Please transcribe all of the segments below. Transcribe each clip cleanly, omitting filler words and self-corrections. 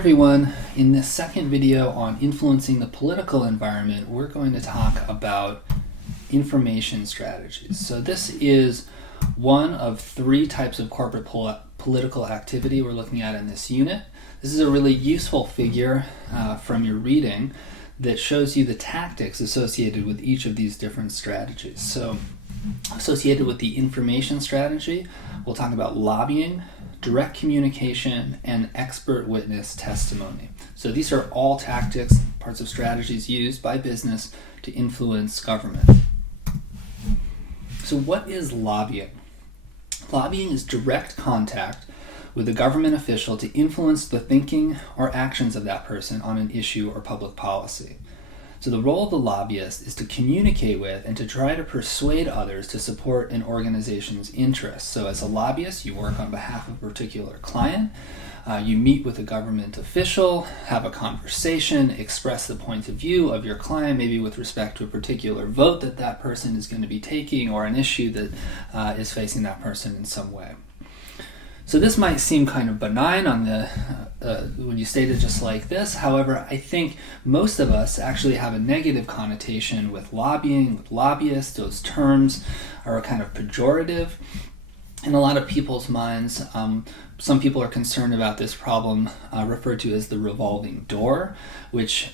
everyone. In this second video on influencing the political environment, we're going to talk about information strategies. So this is one of three types of corporate political activity we're looking at in this unit. This is a really useful figure from your reading that shows you the tactics associated with each of these different strategies. So associated with the information strategy, we'll talk about lobbying, direct communication, and expert witness testimony. So these are all tactics, parts of strategies used by business to influence government. So what is lobbying? Lobbying is direct contact with a government official to influence the thinking or actions of that person on an issue or public policy. So the role of the lobbyist is to communicate with and to try to persuade others to support an organization's interests. So as a lobbyist, you work on behalf of a particular client, you meet with a government official, have a conversation, express the point of view of your client, maybe with respect to a particular vote that that person is going to be taking or an issue that is facing that person in some way. So this might seem kind of benign on when you state it just like this. However, I think most of us actually have a negative connotation with lobbying, with lobbyists. Those terms are kind of pejorative in a lot of people's minds. Some people are concerned about this problem referred to as the revolving door, which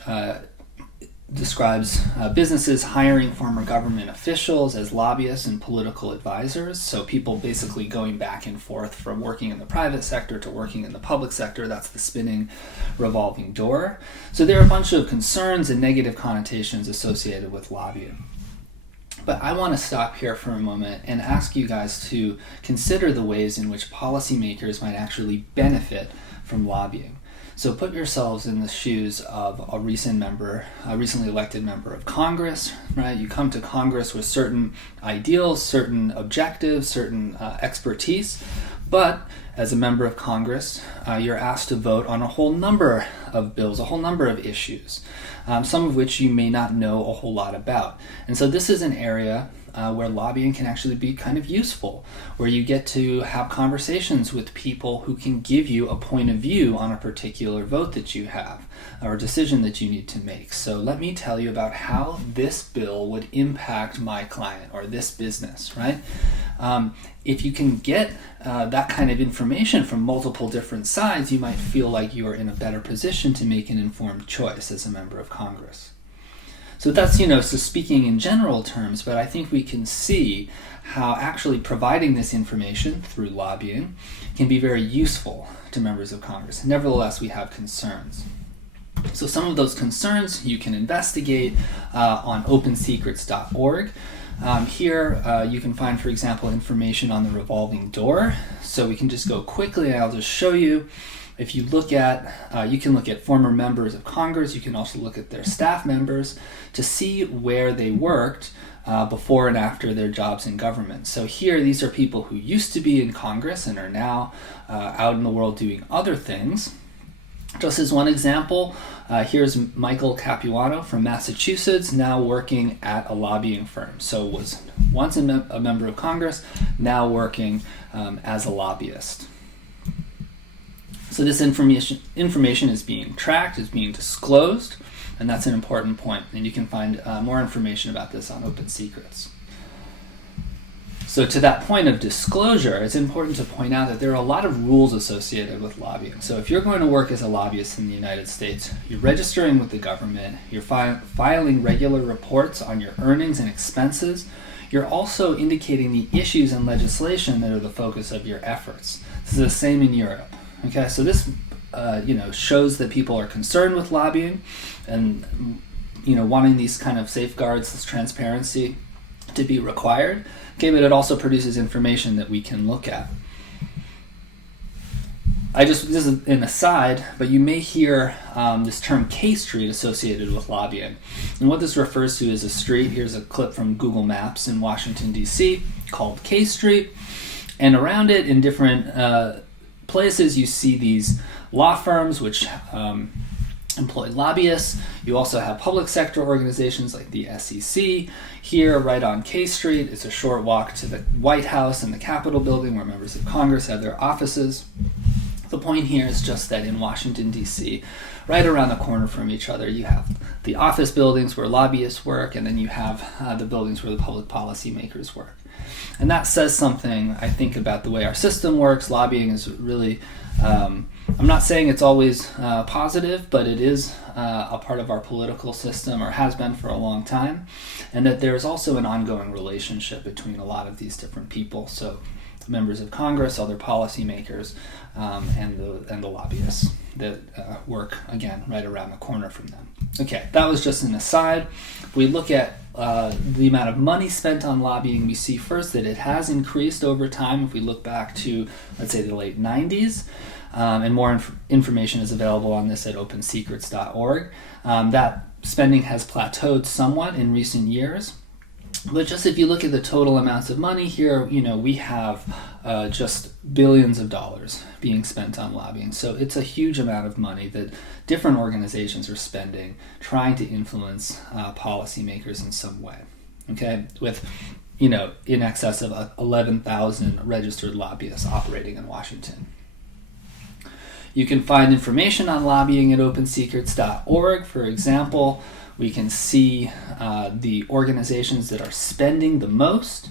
describes businesses hiring former government officials as lobbyists and political advisors. So people basically going back and forth from working in the private sector to working in the public sector. That's the spinning revolving door. So there are a bunch of concerns and negative connotations associated with lobbying. But I want to stop here for a moment and ask you guys to consider the ways in which policymakers might actually benefit from lobbying. So put yourselves in the shoes of a recently elected member of Congress, right? You come to Congress with certain ideals, certain objectives, certain expertise, but as a member of Congress, you're asked to vote on a whole number of bills, a whole number of issues, some of which you may not know a whole lot about. And so this is an area where lobbying can actually be kind of useful, where you get to have conversations with people who can give you a point of view on a particular vote that you have or decision that you need to make. So let me tell you about how this bill would impact my client or this business, right? If you can get that kind of information from multiple different sides, you might feel like you are in a better position to make an informed choice as a member of Congress. So that's, so speaking in general terms, but I think we can see how actually providing this information through lobbying can be very useful to members of Congress. Nevertheless, we have concerns. So some of those concerns you can investigate on opensecrets.org. Here you can find, for example, information on the revolving door. So we can just go quickly and I'll just show you. If you look at, you can look at former members of Congress, you can also look at their staff members to see where they worked before and after their jobs in government. So here, these are people who used to be in Congress and are now out in the world doing other things. Just as one example, here's Michael Capuano from Massachusetts, now working at a lobbying firm. So was once a member of Congress, now working as a lobbyist. So this information is being tracked, is being disclosed, and that's an important point. And you can find more information about this on Open Secrets. So to that point of disclosure, it's important to point out that there are a lot of rules associated with lobbying. So if you're going to work as a lobbyist in the United States, you're registering with the government, you're filing regular reports on your earnings and expenses, you're also indicating the issues and legislation that are the focus of your efforts. This is the same in Europe. Okay, so this shows that people are concerned with lobbying and wanting these kind of safeguards, this transparency to be required. Okay, but it also produces information that we can look at. This is an aside, but you may hear this term K Street associated with lobbying. And what this refers to is a street. Here's a clip from Google Maps in Washington, D.C. called K Street. And around it in different places you see these law firms which employ lobbyists. You also have public sector organizations like the SEC. Here, right on K Street, it's a short walk to the White House and the Capitol building where members of Congress have their offices. The point here is just that in Washington, D.C., right around the corner from each other, you have the office buildings where lobbyists work, and then you have the buildings where the public policy makers work. And that says something, I think, about the way our system works. Lobbying is really, I'm not saying it's always positive, but it is a part of our political system, or has been for a long time, and that there's also an ongoing relationship between a lot of these different people. So members of Congress, other policymakers, and the lobbyists that work, again, right around the corner from them. Okay, that was just an aside. If we look at the amount of money spent on lobbying, we see first that it has increased over time. If we look back to, let's say, the late 90s, and more information is available on this at opensecrets.org, that spending has plateaued somewhat in recent years. But just if you look at the total amounts of money here, we have just billions of dollars being spent on lobbying. So it's a huge amount of money that different organizations are spending trying to influence policymakers in some way. Okay, with in excess of 11,000 registered lobbyists operating in Washington. You can find information on lobbying at opensecrets.org. For example, we can see the organizations that are spending the most.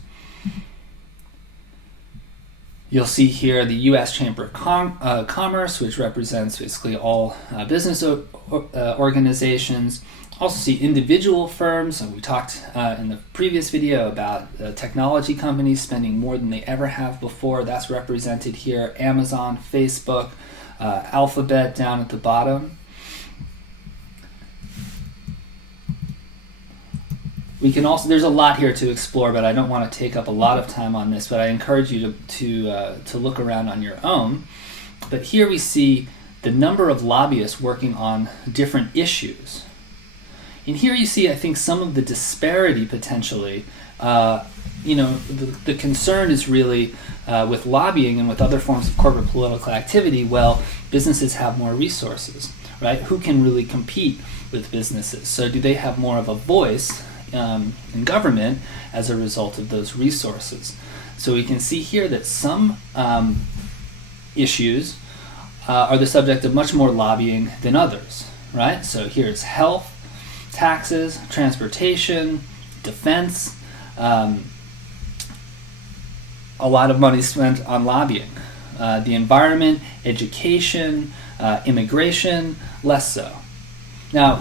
You'll see here the U.S. Chamber of Commerce, which represents basically all business organizations. Also see individual firms, and we talked in the previous video about technology companies spending more than they ever have before. That's represented here. Amazon, Facebook, Alphabet down at the bottom. We can also, there's a lot here to explore, but I don't want to take up a lot of time on this, but I encourage you to look around on your own. But here we see the number of lobbyists working on different issues. And here you see, I think, some of the disparity potentially. The concern is really with lobbying and with other forms of corporate political activity, well, businesses have more resources, right? Who can really compete with businesses? So do they have more of a voice in government as a result of those resources? So we can see here that some issues are the subject of much more lobbying than others, right? So here's health, taxes, transportation, defense. A lot of money spent on lobbying. The environment, education, immigration, less so. Now,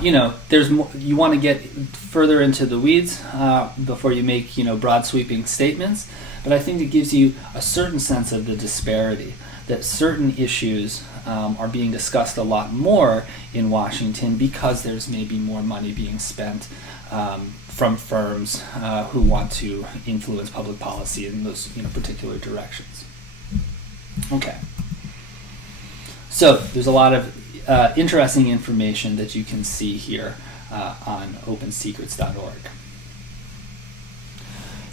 there's more, you want to get further into the weeds before you make, broad sweeping statements, but I think it gives you a certain sense of the disparity, that certain issues are being discussed a lot more in Washington because there's maybe more money being spent from firms who want to influence public policy in those particular directions. Okay. So there's a lot of interesting information that you can see here on opensecrets.org.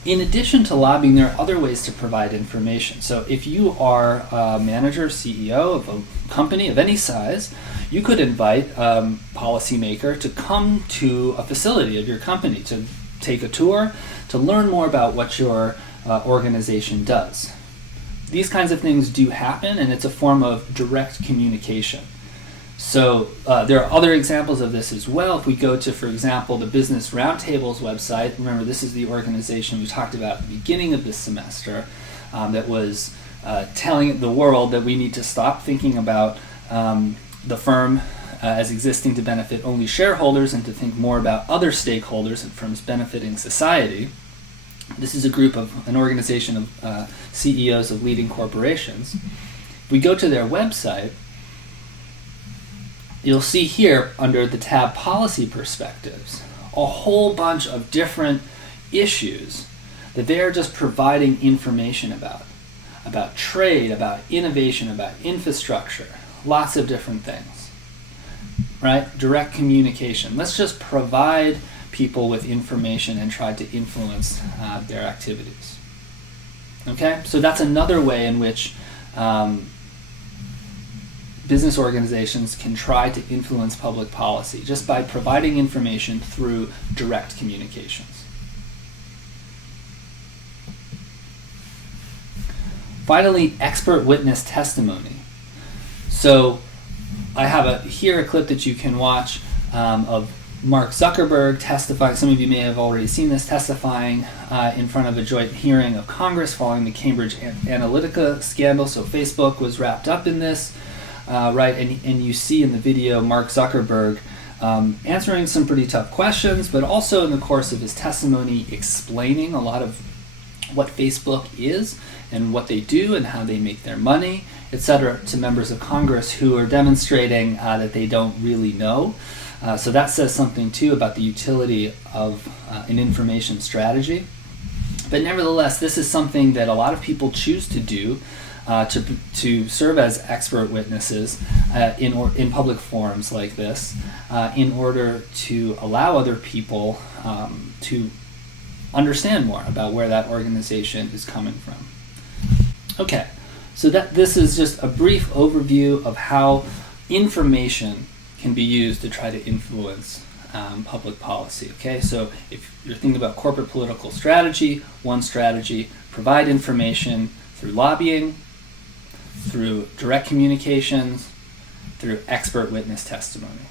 In addition to lobbying, there are other ways to provide information. So if you are a manager, CEO of a company of any size, you could invite a policymaker to come to a facility of your company to take a tour, to learn more about what your organization does. These kinds of things do happen, and it's a form of direct communication. So there are other examples of this as well. If we go to, for example, the Business Roundtable's website, remember this is the organization we talked about at the beginning of this semester that was telling the world that we need to stop thinking about the firm as existing to benefit only shareholders and to think more about other stakeholders and firms benefiting society. This is an organization of CEOs of leading corporations. If we go to their website, you'll see here under the tab Policy Perspectives a whole bunch of different issues that they are just providing information about trade, about innovation, about infrastructure, lots of different things, right? Direct communication. Let's just provide people with information and try to influence their activities. Okay, so that's another way in which business organizations can try to influence public policy, just by providing information through direct communications. Finally, expert witness testimony. So I have here a clip that you can watch of Mark Zuckerberg testifying. Some of you may have already seen this, testifying in front of a joint hearing of Congress following the Cambridge Analytica scandal. So Facebook was wrapped up in this, right? And you see in the video Mark Zuckerberg answering some pretty tough questions, but also in the course of his testimony explaining a lot of what Facebook is and what they do and how they make their money, etc., to members of Congress who are demonstrating that they don't really know. So that says something too about the utility of an information strategy. But nevertheless, this is something that a lot of people choose to do to serve as expert witnesses in public forums like this, in order to allow other people to understand more about where that organization is coming from. Okay, so this is just a brief overview of how information can be used to try to influence public policy. Okay, so if you're thinking about corporate political strategy, one strategy, provide information through lobbying, through direct communications, through expert witness testimony.